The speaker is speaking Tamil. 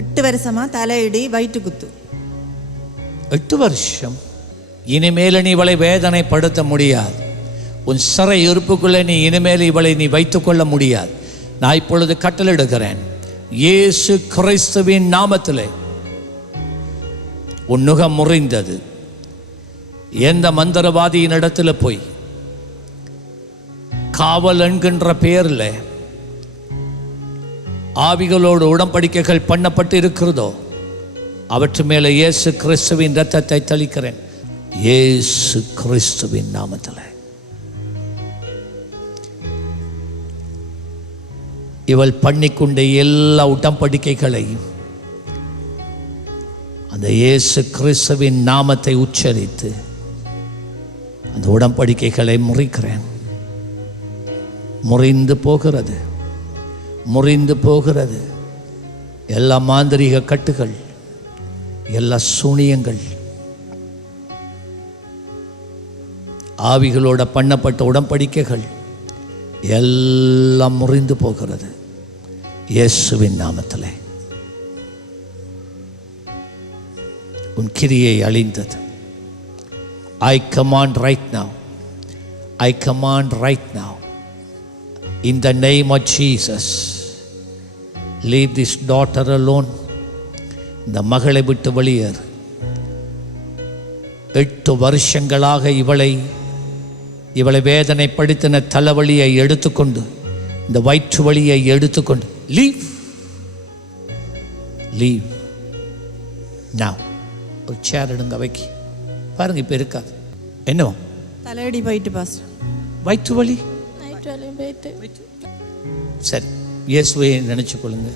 8 வருஷமா தலையிடி வயிற்று குத்து. 8 வருஷம். இனிமேல் நீ இவளை வேதனைப்படுத்த முடியாது. உன் சிறை இருப்புக்குள்ளே நீ இனிமேல் இவளை நீ வைத்துக்கொள்ள முடியாது. நான் இப்பொழுது கட்டளையிடுகிறேன், இயேசு கிறிஸ்துவின் நாமத்திலே உன் நுகம் முறிந்தது. எந்த மந்திரவாதியின் இடத்துல போய் காவல் என்கின்ற பெயரில் ஆவிகளோடு உடன்படிக்கைகள் பண்ணப்பட்டு இருக்கிறதோ அவற்று மேலே இயேசு கிறிஸ்துவின் இரத்தத்தை தெளிக்கிறேன். இயேசு கிறிஸ்துவின் நாமத்தில் இவள் பண்ணிக்கொண்ட எல்லா உடன்படிக்கைகளையும் அந்த இயேசு கிறிஸ்துவின் நாமத்தை உச்சரித்து அந்த உடன்படிக்கைகளை முறிக்கிறேன். முறிந்து போகிறது, முறிந்து போகிறது. எல்லா மாந்திரீக கட்டுகள், எல்லா சூனியங்கள், ஆவிகளோட பண்ணப்பட்ட உடன்படிக்கைகள் எல்லாம் முறிந்து போகிறது இயேசுவின் நாமத்திலே. உன் கிரியை அழிந்தது. I command right now, I command right now, in the name of Jesus, leave this daughter alone. இந்த மகளை விட்டு வெளியேறு. 8 வருஷங்களாக இவளை வேதனைப்படுத்தின தலைவலியை எடுத்துக்கொண்டு, இந்த வயிற்று வலியை எடுத்துக்கொண்டு லீவ், லீவ் now. ஒரு சேர் எடுங்க, வைக்கி பாருங்க. இப்போ இருக்காது. என்னவா தலையடி போயிட்டு பாஸ், வயிற்று வலி. சரி, இயேசுவை நினைச்சு கொள்ளுங்க.